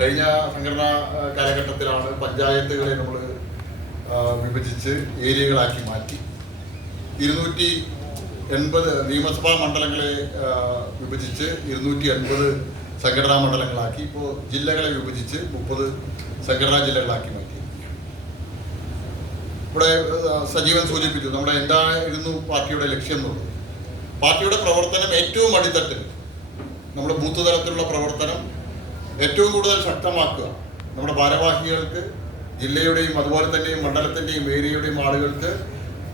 കഴിഞ്ഞ സംഘടനാ കാലഘട്ടത്തിലാണ് പഞ്ചായത്തുകളെ നമ്മൾ വിഭജിച്ച് ഏരിയകളാക്കി മാറ്റി 280 നിയമസഭാ മണ്ഡലങ്ങളെ വിഭജിച്ച് 280 സംഘടനാ മണ്ഡലങ്ങളാക്കി. ഇപ്പോൾ ജില്ലകളെ വിഭജിച്ച് 30 സംഘടനാ ജില്ലകളാക്കി മാറ്റി. ഇവിടെ സജീവൻ സൂചിപ്പിച്ചു നമ്മുടെ എന്തായിരുന്നു പാർട്ടിയുടെ ലക്ഷ്യം എന്നുള്ളത്. പാർട്ടിയുടെ പ്രവർത്തനം ഏറ്റവും അടിത്തട്ടിൽ നമ്മുടെ ബൂത്ത് തലത്തിലുള്ള പ്രവർത്തനം ഏറ്റവും കൂടുതൽ ശക്തമാക്കുക. നമ്മുടെ ഭാരവാഹികൾക്ക് ജില്ലയുടെയും അതുപോലെ തന്നെയും മണ്ഡലത്തിൻ്റെയും ഏരിയയുടെയും ആളുകൾക്ക്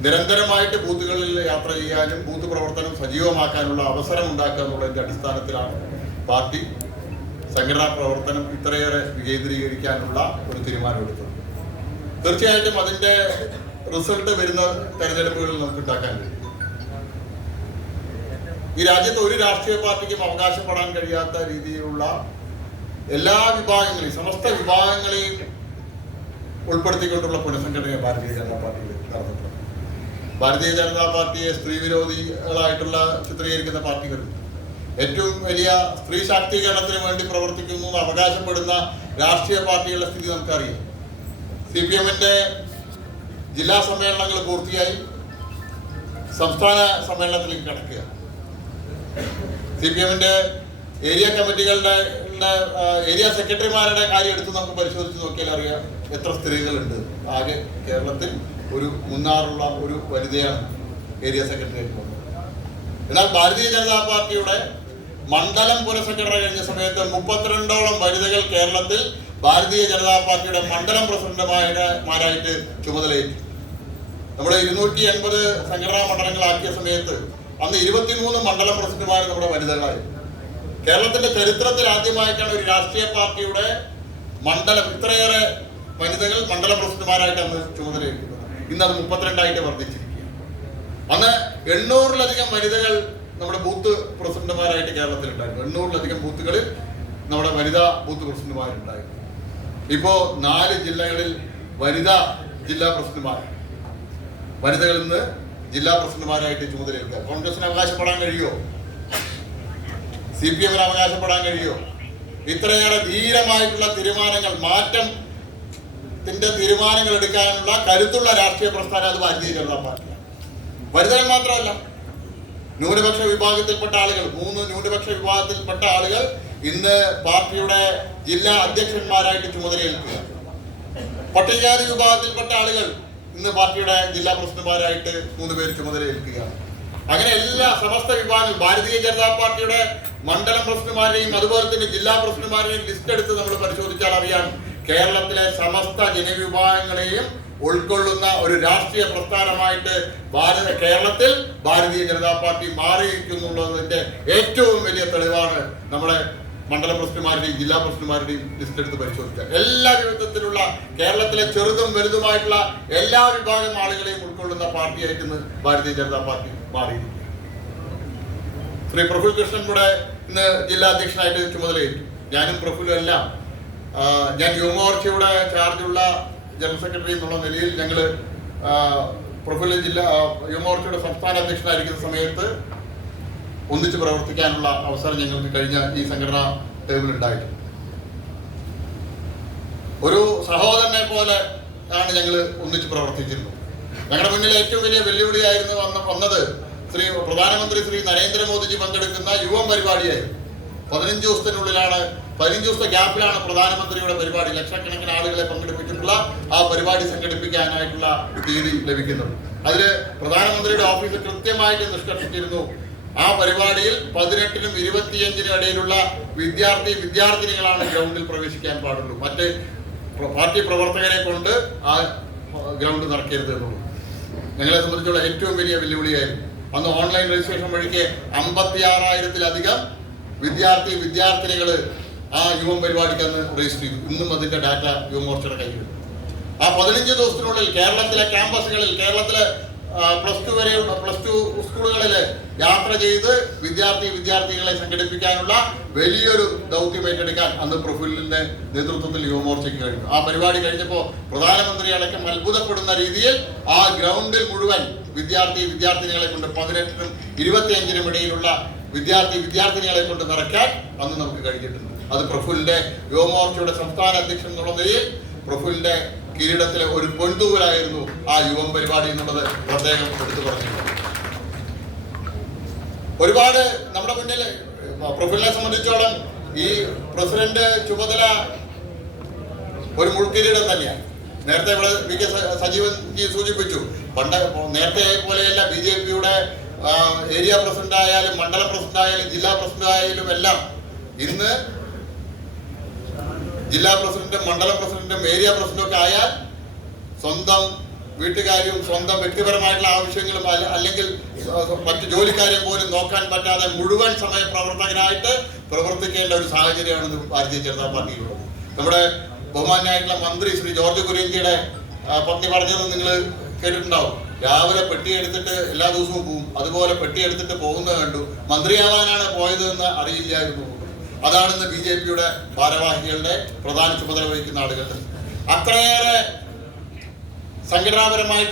നിരന്തരമായിട്ട് ബൂത്തുകളിൽ യാത്ര ചെയ്യാനും ബൂത്ത് പ്രവർത്തനം സജീവമാക്കാനുള്ള അവസരം ഉണ്ടാക്കുക എന്നുള്ളതിൻ്റെ അടിസ്ഥാനത്തിലാണ് പാർട്ടി സംഘടനാ പ്രവർത്തനം ഇത്രയേറെ വികേന്ദ്രീകരിക്കാനുള്ള ഒരു തീരുമാനമെടുത്തത്. തീർച്ചയായിട്ടും അതിൻ്റെ റിസൾട്ട് വരുന്ന തെരഞ്ഞെടുപ്പുകളിൽ നമുക്ക് ഉണ്ടാക്കാൻ കഴിയും. ഈ രാജ്യത്ത് ഒരു രാഷ്ട്രീയ പാർട്ടിക്കും അവകാശപ്പെടാൻ കഴിയാത്ത രീതിയിലുള്ള എല്ലാ വിഭാഗങ്ങളെയും സമസ്ത വിഭാഗങ്ങളെയും ഉൾപ്പെടുത്തിക്കൊണ്ടുള്ള പുനഃസംഘടനയെ ഭാരതീയ ജനതാ പാർട്ടിയിൽ നടന്നിട്ടുണ്ട്. ഭാരതീയ ജനതാ പാർട്ടിയെ സ്ത്രീ വിരോധികളായിട്ടുള്ള ചിത്രീകരിക്കുന്ന പാർട്ടികൾ ഏറ്റവും വലിയ സ്ത്രീ ശാക്തീകരണത്തിന് വേണ്ടി പ്രവർത്തിക്കുന്നു എന്ന് അവകാശപ്പെടുന്ന രാഷ്ട്രീയ പാർട്ടികളുടെ സ്ഥിതി നമുക്കറിയാം. CPM-ന്റെ ജില്ലാ സമ്മേളനങ്ങൾ പൂർത്തിയായി സംസ്ഥാന സമ്മേളനത്തിലേക്ക് കടക്കുക. CPM-ന്റെ ഏരിയ കമ്മിറ്റികളുടെ ഏരിയ സെക്രട്ടറിമാരുടെ കാര്യം എടുത്ത് നമുക്ക് പരിശോധിച്ച് നോക്കിയാൽ അറിയാം എത്ര സ്ത്രീകളുണ്ട്. ആകെ കേരളത്തിൽ ഒരു മുന്നാറുള്ള ഒരു വനിതയാണ് ഏരിയ സെക്രട്ടറി ആയിട്ട് വന്നത്. എന്നാൽ ഭാരതീയ ജനതാ പാർട്ടിയുടെ മണ്ഡലം പുനഃസംഘടന കഴിഞ്ഞ സമയത്ത് 32ഓളം വനിതകൾ കേരളത്തിൽ ഭാരതീയ ജനതാ പാർട്ടിയുടെ മണ്ഡലം പ്രസിഡന്റുമാരായിട്ട് ചുമതലയേറ്റു. നമ്മുടെ 280 സംഘടനാ മണ്ഡലങ്ങളാക്കിയ സമയത്ത് അന്ന് 23 മണ്ഡലം പ്രസിഡന്റുമാർ നമ്മുടെ വനിതകളായി. കേരളത്തിന്റെ ചരിത്രത്തിൽ ആദ്യമായിട്ടാണ് ഒരു രാഷ്ട്രീയ പാർട്ടിയുടെ മണ്ഡലം ഇത്രയേറെ വനിതകൾ മണ്ഡലം പ്രസിഡന്റുമാരായിട്ട് അന്ന് ചുമതലയേൽക്കുന്നത്. ഇന്ന് അത് 32ആയിട്ട് വർദ്ധിച്ചിരിക്കുകയാണ്. അന്ന് 800-ലധികം വനിതകൾ നമ്മുടെ ബൂത്ത് പ്രസിഡന്റുമാരായിട്ട് കേരളത്തിലുണ്ടായിരുന്നു. 800-ലധികം ബൂത്തുകളിൽ നമ്മുടെ വനിതാ ബൂത്ത് പ്രസിഡന്റുമാരുണ്ടായിരുന്നു. ഇപ്പോ 4 ജില്ലകളിൽ വനിതാ ജില്ലാ പ്രസിഡന്റുമാർ വനിതകളിൽ നിന്ന് ജില്ലാ പ്രസിഡന്റുമാരായിട്ട് ചുമതലയേൽക്കുക. കോൺഗ്രസിന് അവകാശപ്പെടാൻ കഴിയുമോ? CPM-ന് അവകാശപ്പെടാൻ കഴിയുമോ? ഇത്രയേറെ ധീരമായിട്ടുള്ള തീരുമാനങ്ങൾ മാറ്റത്തിന്റെ തീരുമാനങ്ങൾ എടുക്കാനുള്ള കരുത്തുള്ള രാഷ്ട്രീയ പ്രസ്ഥാനം അത് ഭാരതീയ ജനതാ പാർട്ടിയാണ്. വനിതകൾ മാത്രമല്ല, ന്യൂനപക്ഷ വിഭാഗത്തിൽപ്പെട്ട ആളുകൾ 3 ന്യൂനപക്ഷ വിഭാഗത്തിൽപ്പെട്ട ആളുകൾ ഇന്ന് പാർട്ടിയുടെ ജില്ലാ അധ്യക്ഷന്മാരായിട്ട് ചുമതലയേൽക്കുക. പട്ടികജാതി വിഭാഗത്തിൽപ്പെട്ട ആളുകൾ ഇന്ന് പാർട്ടിയുടെ ജില്ലാ പ്രസിഡന്റുമാരായിട്ട് 3 പേര് ചുമതലയേൽക്കുകയാണ്. അങ്ങനെ എല്ലാ സമസ്ത വിഭാഗങ്ങൾ ഭാരതീയ ജനതാ പാർട്ടിയുടെ മണ്ഡലം പ്രസിഡന്റുമാരെയും അതുപോലെ തന്നെ ജില്ലാ പ്രസിഡന്റുമാരെയും ലിസ്റ്റ് എടുത്ത് നമ്മൾ പരിശോധിച്ചാൽ അറിയാം കേരളത്തിലെ സമസ്ത ജനവിഭാഗങ്ങളെയും ഉൾക്കൊള്ളുന്ന ഒരു രാഷ്ട്രീയ പ്രസ്ഥാനമായിട്ട് കേരളത്തിൽ ഭാരതീയ ജനതാ പാർട്ടി മാറിയിരിക്കുന്നുള്ളതിന്റെ ഏറ്റവും വലിയ തെളിവാണ് നമ്മുടെ മണ്ഡലം പ്രസിഡന്റുമാരുടെയും ജില്ലാ പ്രസിഡന്റുമാരുടെയും ലിസ്റ്റ് എടുത്ത് പരിശോധിക്കുക. എല്ലാ വിധത്തിലുള്ള കേരളത്തിലെ ചെറുതും വലുതുമായിട്ടുള്ള എല്ലാ വിഭാഗം ആളുകളെയും ഉൾക്കൊള്ളുന്ന പാർട്ടിയായിട്ട് ഇന്ന് ഭാരതീയ ജനതാ പാർട്ടി മാറിയിരിക്കുക. ശ്രീ പ്രഫുൽ കൃഷ്ണൻ കൂടെ ഇന്ന് ജില്ലാ അധ്യക്ഷനായിട്ട് ചുമതലയേറ്റു. ഞാനും പ്രഫുലും എല്ലാം ഞാൻ യുവമോർച്ചയുടെ ചാർജുള്ള ജനറൽ സെക്രട്ടറി എന്നുള്ള നിലയിൽ ഞങ്ങൾ പ്രഫുൽ യുവമോർച്ചയുടെ സംസ്ഥാന അധ്യക്ഷനായിരിക്കുന്ന സമയത്ത് ഒന്നിച്ച് പ്രവർത്തിക്കാനുള്ള അവസരം ഞങ്ങൾക്ക് കഴിഞ്ഞ ഈ സംഘടനാ ടേബിൾ ഉണ്ടായിട്ടുണ്ട്. ഒരു സഹോദരനെ പോലെ ആണ് ഞങ്ങൾ ഒന്നിച്ച് പ്രവർത്തിച്ചിരുന്നത്. ഞങ്ങളുടെ മുന്നിൽ ഏറ്റവും വലിയ വെല്ലുവിളിയായിരുന്നു വന്നത് പ്രധാനമന്ത്രി ശ്രീ നരേന്ദ്രമോദിജി പങ്കെടുക്കുന്ന യുവം പരിപാടിയായിരുന്നു. 15 ദിവസത്തിനുള്ളിലാണ് 15 ദിവസത്തെ ഗ്യാപ്പിലാണ് പ്രധാനമന്ത്രിയുടെ പരിപാടി ലക്ഷക്കണക്കിന് ആളുകളെ പങ്കെടുപ്പിച്ചിട്ടുള്ള ആ പരിപാടി സംഘടിപ്പിക്കാനായിട്ടുള്ള തീയതി ലഭിക്കുന്നത്. അതിൽ പ്രധാനമന്ത്രിയുടെ ഓഫീസ് കൃത്യമായിട്ട് നിഷ്കർഷിച്ചിരുന്നു ആ പരിപാടിയിൽ 18-നും 25-നും ഇടയിലുള്ള വിദ്യാർത്ഥിനികളാണ് ഗ്രൗണ്ടിൽ പ്രവേശിക്കാൻ പാടുള്ളൂ. മറ്റ് പാർട്ടി പ്രവർത്തകരെ കൊണ്ട് ആ ഗ്രൗണ്ട് നടക്കരുത് എന്നുള്ളൂ. ഞങ്ങളെ സംബന്ധിച്ചുള്ള ഏറ്റവും വലിയ വെല്ലുവിളിയായിരുന്നു. അന്ന് ഓൺലൈൻ രജിസ്ട്രേഷൻ വഴിക്ക് 56,000-ത്തിലധികം വിദ്യാർത്ഥിനികൾ ആ യുവം പരിപാടിക്ക് അന്ന് രജിസ്റ്റർ ചെയ്തു. ഇന്നും അതിന്റെ ഡാറ്റ യുവമോർച്ചയുടെ കയ്യിലുണ്ട്. ആ 15 ദിവസത്തിനുള്ളിൽ കേരളത്തിലെ ക്യാമ്പസുകളിൽ കേരളത്തിലെ +2 സ്കൂളുകളിൽ യാത്ര ചെയ്ത് വിദ്യാർത്ഥികളെ സംഘടിപ്പിക്കാനുള്ള വലിയൊരു ദൗത്യം ഏറ്റെടുക്കാൻ അന്ന് പ്രഫുലിന്റെ നേതൃത്വത്തിൽ യുവമോർച്ചയ്ക്ക് കഴിഞ്ഞു. ആ പരിപാടി കഴിഞ്ഞപ്പോൾ പ്രധാനമന്ത്രി അടക്കം അത്ഭുതപ്പെടുന്ന രീതിയിൽ ആ ഗ്രൗണ്ടിൽ മുഴുവൻ വിദ്യാർത്ഥിനികളെ കൊണ്ട് 18-നും 25-നും ഇടയിലുള്ള വിദ്യാർത്ഥിനികളെ കൊണ്ട് നിറയ്ക്കാൻ അന്ന് നമുക്ക് കഴിഞ്ഞിട്ടുണ്ട്. അത് പ്രഫുലിന്റെ യുവമോർച്ചയുടെ സംസ്ഥാന അധ്യക്ഷൻ എന്നുള്ള നിലയിൽ പ്രഫുലിന്റെ കിരീടത്തിലെ ഒരു പൊൻതൂവലായിരുന്നു ആ യുവം പരിപാടി എന്നുള്ളത് പ്രത്യേകം എടുത്തു പറഞ്ഞിട്ടുണ്ട്. ഒരുപാട് നമ്മുടെ മുന്നിൽ പ്രഫുലിനെ സംബന്ധിച്ചോളം ഈ പ്രസിഡന്റ് ചുമതല ഒരു മുൾക്കിരീടം തന്നെയാണ്. നേരത്തെ ഇവിടെ വി കെ സജീവൻ സൂചിപ്പിച്ചു, നേരത്തെ പോലെയല്ല BJP-യുടെ ഏരിയ പ്രസിഡന്റ് ആയാലും മണ്ഡലം പ്രസിഡന്റ് ആയാലും ജില്ലാ പ്രസിഡന്റ് ആയാലും എല്ലാം ഇന്ന് ജില്ലാ പ്രസിഡന്റും മണ്ഡലം പ്രസിഡന്റും ഏരിയ പ്രസിഡന്റും ഒക്കെ ആയാൽ സ്വന്തം വീട്ടുകാര്യവും സ്വന്തം വ്യക്തിപരമായിട്ടുള്ള ആവശ്യങ്ങളും അല്ലെങ്കിൽ മറ്റു ജോലിക്കാരെയും പോലും നോക്കാൻ പറ്റാതെ മുഴുവൻ സമയ പ്രവർത്തകനായിട്ട് പ്രവർത്തിക്കേണ്ട ഒരു സാഹചര്യമാണ് ഭാരതീയ ജനതാ പാർട്ടിയിലുള്ളത്. നമ്മുടെ ബഹുമാന്യായിട്ടുള്ള മന്ത്രി ശ്രീ ജോർജ് കുര്യൻജിയുടെ പത്നി പറഞ്ഞത് നിങ്ങൾ കേട്ടിട്ടുണ്ടാവും. രാവിലെ പെട്ടി എടുത്തിട്ട് എല്ലാ ദിവസവും പോവും, അതുപോലെ പെട്ടി എടുത്തിട്ട് പോകുന്നത് കണ്ടു. മന്ത്രിയാവാനാണ് പോയതെന്ന് അറിയില്ലായിരുന്നു. അതാണ് ഇന്ന് BJP-യുടെ ഭാരവാഹികളുടെ പ്രധാന ചുമതല വഹിക്കുന്ന ആളുകൾ. അത്രയേറെ സംഘടനാപരമായിട്ട്